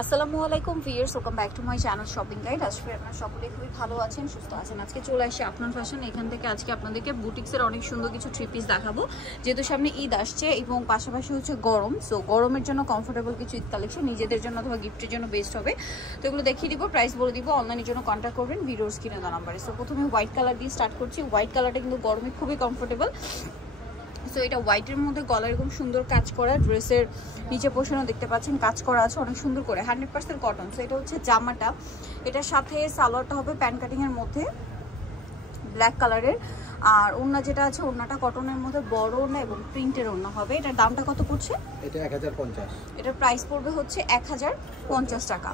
আসসালামু আলাইকুম viewers, welcome back to my channel shopping guide. আজকে আপনারা সকলে খুবই ভালো আছেন, সুস্থ আছেন। আজকে চলে আসি আপনার ফ্যাশন। এখান থেকে আজকে আপনাদেরকে বুটিক্সের অনেক সুন্দর কিছু থ্রি পিস দেখাবো, যেহেতু সামনে ঈদ আসছে এবং পাশাপাশি হচ্ছে গরম। সো গরমের জন্য কমফোর্টেবল কিছু ঈদ কালেকশন নিজেদের জন্য অথবা গিফটের জন্য বেস্ট হবে। তো এগুলো দেখিয়ে দিব, প্রাইস বলে দিব। অনলাইনের জন্য কন্ট্যাক্ট করবেন ভিডিওর স্ক্রিনে দেওয়া নাম্বারে। সো প্রথমে হোয়াইট কালার দিয়ে স্টার্ট করছি। হোয়াইট কালারটা কিন্তু গরমে খুবই কমফোর্টেবল। সো এটা হোয়াইটের মধ্যে গলা এরকম সুন্দর কাজ করা, ড্রেসের নিচে পোষণও দেখতে পাচ্ছেন কাজ করা আছে অনেক সুন্দর করে, 100% কটন। সো এটা হচ্ছে জামাটা, এটার সাথে সালোয়ারটা হবে প্যান্ট কাটিংয়ের মধ্যে ব্ল্যাক কালারের। আর ওড়না যেটা আছে, ওড়নাটা কটনের মধ্যে বড় ওড়না এবং প্রিন্টের ওড়না হবে। এটার দামটা কত পড়ছে? এটা 1050। এটার প্রাইস পড়বে হচ্ছে 1050 টাকা।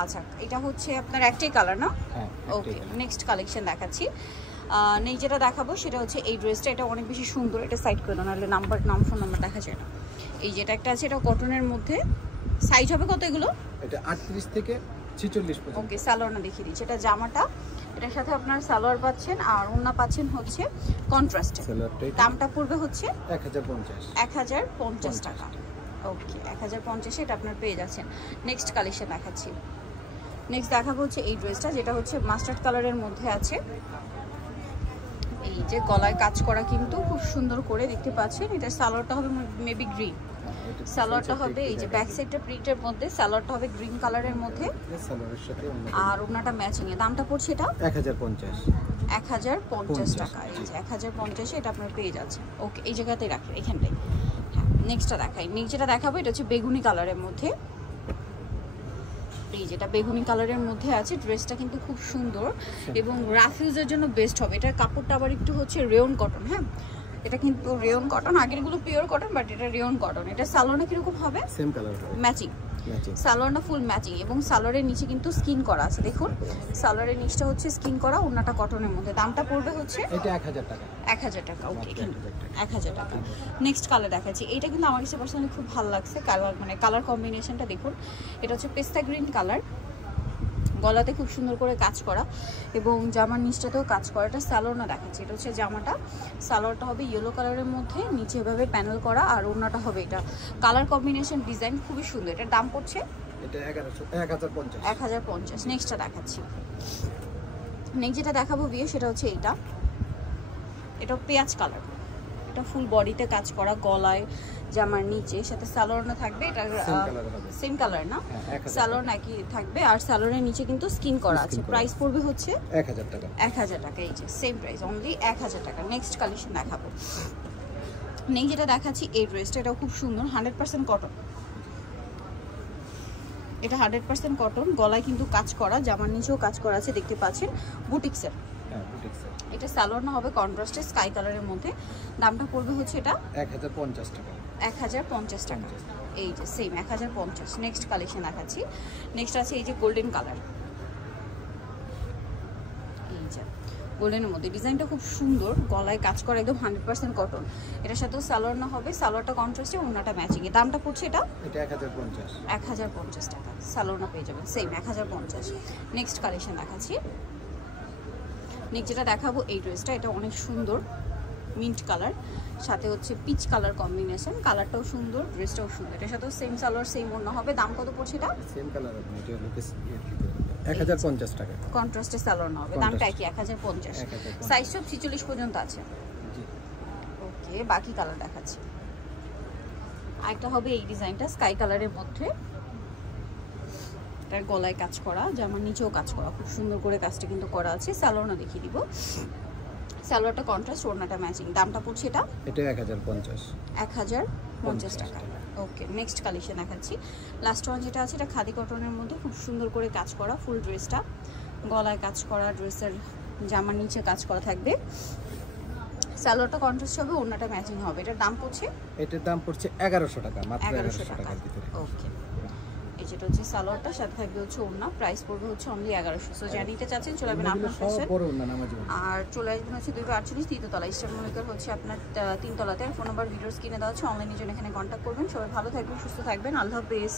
আচ্ছা, এটা হচ্ছে আপনার একটাই কালার না? হ্যাঁ। ওকে, নেক্সট কালেকশন দেখাচ্ছি। যেটা দেখাবো সেটা হচ্ছে এই ড্রেসটা। এটা অনেক বেশি সুন্দর, এটা সাইড করে দাও, নাহলে নাম ফোন নাম্বার দেখা যায় না। এই যেটা একটা আছে, এটা কটনের মধ্যে। সাইজ হবে কত এগুলো? এটা 38 থেকে 46 পর্যন্ত। ওকে, সালোয়ারটা দেখিয়ে দিচ্ছি। এটা জামাটা, এটার সাথে আপনার সালোয়ার পাচ্ছেন আর ওড়না পাচ্ছেন হচ্ছে কন্ট্রাস্টে। দামটা পড়বে হচ্ছে 1050 টাকা। ওকে, 1050 এটা আপনার পেয়ে যাচ্ছেন। নেক্সট কালেকশন দেখাচ্ছি। নেক্সট দেখাবো হচ্ছে এই ড্রেসটা, যেটা হচ্ছে মাস্টার্ড কালারের মধ্যে আছে। এই যে গলায় কাজ করা কিন্তু খুব সুন্দর করে দেখতে পাচ্ছেন। এটা সালোয়ারটা হবে মেবি গ্রিন। সালোয়ারটা হবে এই যে ব্যাক সাইডটা প্রিন্টের মধ্যে, সালোয়ারটা হবে গ্রিন কালারের মধ্যে সালোয়ারের সাথে আর ওড়নাটা ম্যাচিং এ। দামটা পড়ছে এটা 1050 টাকা। এই যে 1050 এটা আপনারা পেয়ে যাচ্ছেন। ওকে, এই জায়গাতেই রাখি, এখানটাই। হ্যাঁ, নেক্সটটা দেখাই। যেটা দেখাবো এটা হচ্ছে বেগুনি কালারের মধ্যে। এই যেটা বেগুনি কালারের মধ্যে আছে, ড্রেসটা কিন্তু খুব সুন্দর এবং রাফ ইউজের জন্য বেস্ট হবে। এটার কাপড়টা আবার একটু হচ্ছে রেয়ন কটন। হ্যাঁ, এটা কিন্তু রেয়ন কটন, আগেরগুলো পিওর কটন, বাট এটা রেয়ন কটন। এটা সালোয়ারটা কিরকম হবে? সেম কালার হবে, ম্যাচিং। সালোয়ারটা ফুল ম্যাচিং এবং সালোয়ারের নিচে কিন্তু স্কিন করা আছে। দেখুন, সালোয়ারের নিচটা হচ্ছে স্কিন করা, ওড়নাটা কটনের মধ্যে। দামটা পড়বে হচ্ছে এটা 1000 টাকা। 1000 টাকা। ওকে, 1000 টাকা। নেক্সট কালার দেখাচ্ছি। এটা কিন্তু আমার কাছে পার্সোনালি খুব ভালো লাগছে। কালার মানে কালার কম্বিনেশনটা দেখুন। এটা হচ্ছে পেস্তা গ্রিন কালার, গলাতে খুব সুন্দর করে কাজ করা এবং জামার নিচটাতেও কাজ করা। এটা সালোয়ারটা দেখাচ্ছি। এটা হচ্ছে জামাটা, সালোয়ারটা হবে ইয়েলো কালারের মধ্যে, নিচে এভাবে প্যানেল করা আর ওড়নাটা হবে এটা। কালার কম্বিনেশন ডিজাইন খুবই সুন্দর। এটার দাম পড়ছে এটা 1050। নেক্সটটা দেখাচ্ছি। নেক্সট যেটা দেখাবো বিয়ে, সেটা হচ্ছে এইটা। এটা পেঁয়াজ কালার, এটা ফুল বডিতে কাজ করা, গলায় জামার নিচে সাথে সালোয়ারটা থাকবে। এটা সেম কালার না? সালোয়ার নাকি থাকবে আর সালোয়ারের নিচে কিন্তু স্কিন করা আছে। প্রাইস পড়বে হচ্ছে 1000 টাকা। 1000 টাকা। এই যে সেম প্রাইস, অনলি 1000 টাকা। নেক্সট কালেকশন দেখাবো। নেক্সট যেটা দেখাচ্ছি এই ড্রেসটা, এটাও খুব সুন্দর, 100% কটন। এটা 100% কটন, গলায় কিন্তু কাজ করা, জামার নিচেও কাজ করা আছে দেখতে পাচ্ছেন, বুটিক্সের। এটা সালোয়ারটা হবে কন্ট্রাস্টে স্কাই কালারের মধ্যে। দামটা পড়বে হচ্ছে এটা 1050 টাকা। 1050 টাকা। এই যে সেম 1050। নেক্সট কালেকশন দেখাচ্ছি। নেক্সট আছে এই যে গোল্ডেন কালার। এই যে গোল্ডেনের মধ্যে ডিজাইনটা খুব সুন্দর, গলায় কাজ করা, একদম 100% কটন। এটার সাথেও সালোয়ার না হবে, সালোয়ারটা কন্ট্রাস্টে, ওড়নাটা ম্যাচিং এ। দামটা পড়ছে এটা 1050 টাকা। সালোয়ার না পেয়ে যাবেন সেম 1050। নেক্সট কালেকশন দেখাচ্ছি। নেক্সট যেটা দেখাবো এই ড্রেসটা, এটা অনেক সুন্দর, মিন্ট কালার, সাথে হচ্ছে পিচ কালার কম্বিনেশন। কালারটাও সুন্দর, ড্রেসটাও সুন্দর। এটার সাথেও সেম সালোয়ার সেম ওড়না হবে। দাম কত পড়ছে এটা? সেম কালার হবে, এটা হলো 1050 টাকা। কন্ট্রাস্টে সালোয়ার না হবে, দামটা কি 1050। সাইজ সব 46 পর্যন্ত আছে। জি। ওকে, বাকি কালার দেখাচ্ছি। আরেকটা হবে এই ডিজাইনটা স্কাই কালারের মধ্যে। এটার গলায় কাজ করা, জামার নিচেও কাজ করা, খুব সুন্দর করে কাজটা কিন্তু করা আছে। সালোয়ারটা দেখিয়ে দিব। সালোয়ারটা কন্ট্রাস্ট, ওড়নাটা ম্যাচিং। দামটা পড়ছে এটা 1050 টাকা। ওকে, নেক্সট কালেকশন দেখাচ্ছি। লাস্ট ওয়ান যেটা আছে, এটা খাদি কটনের মধ্যে খুব সুন্দর করে কাজ করা, ফুল ড্রেসটা গলায় কাজ করা, ড্রেসের জামার নিচে কাজ করা থাকবে। সালোয়ারটা কন্ট্রাস্ট হবে, ওড়নাটা ম্যাচিং হবে। এটার দাম পড়ছে 1100 টাকা, মাত্র 1100 টাকার ভিতরে। ওকে, এই যেটা হচ্ছে সালোয়ারটা, সাথে থাকবে হচ্ছে ওড়না। প্রাইস পড়বে হচ্ছে অনলি 1100। সো যারা নিতে চাচ্ছেন চলে আসবেন আপনার ফ্যাশন, আর চলে আসবেন হচ্ছে 248 তৃতীয়তলা, ইস্টার্ন মনিকার হচ্ছে আপনার 3 তলাতে। আর ফোন নাম্বার ভিডিওস কিনে দেওয়া হচ্ছে, অনলাইনের জন্য এখানে কন্ট্যাক্ট করবেন। সবাই ভালো থাকবেন, সুস্থ থাকবেন, আল্লাহ হাফেজ।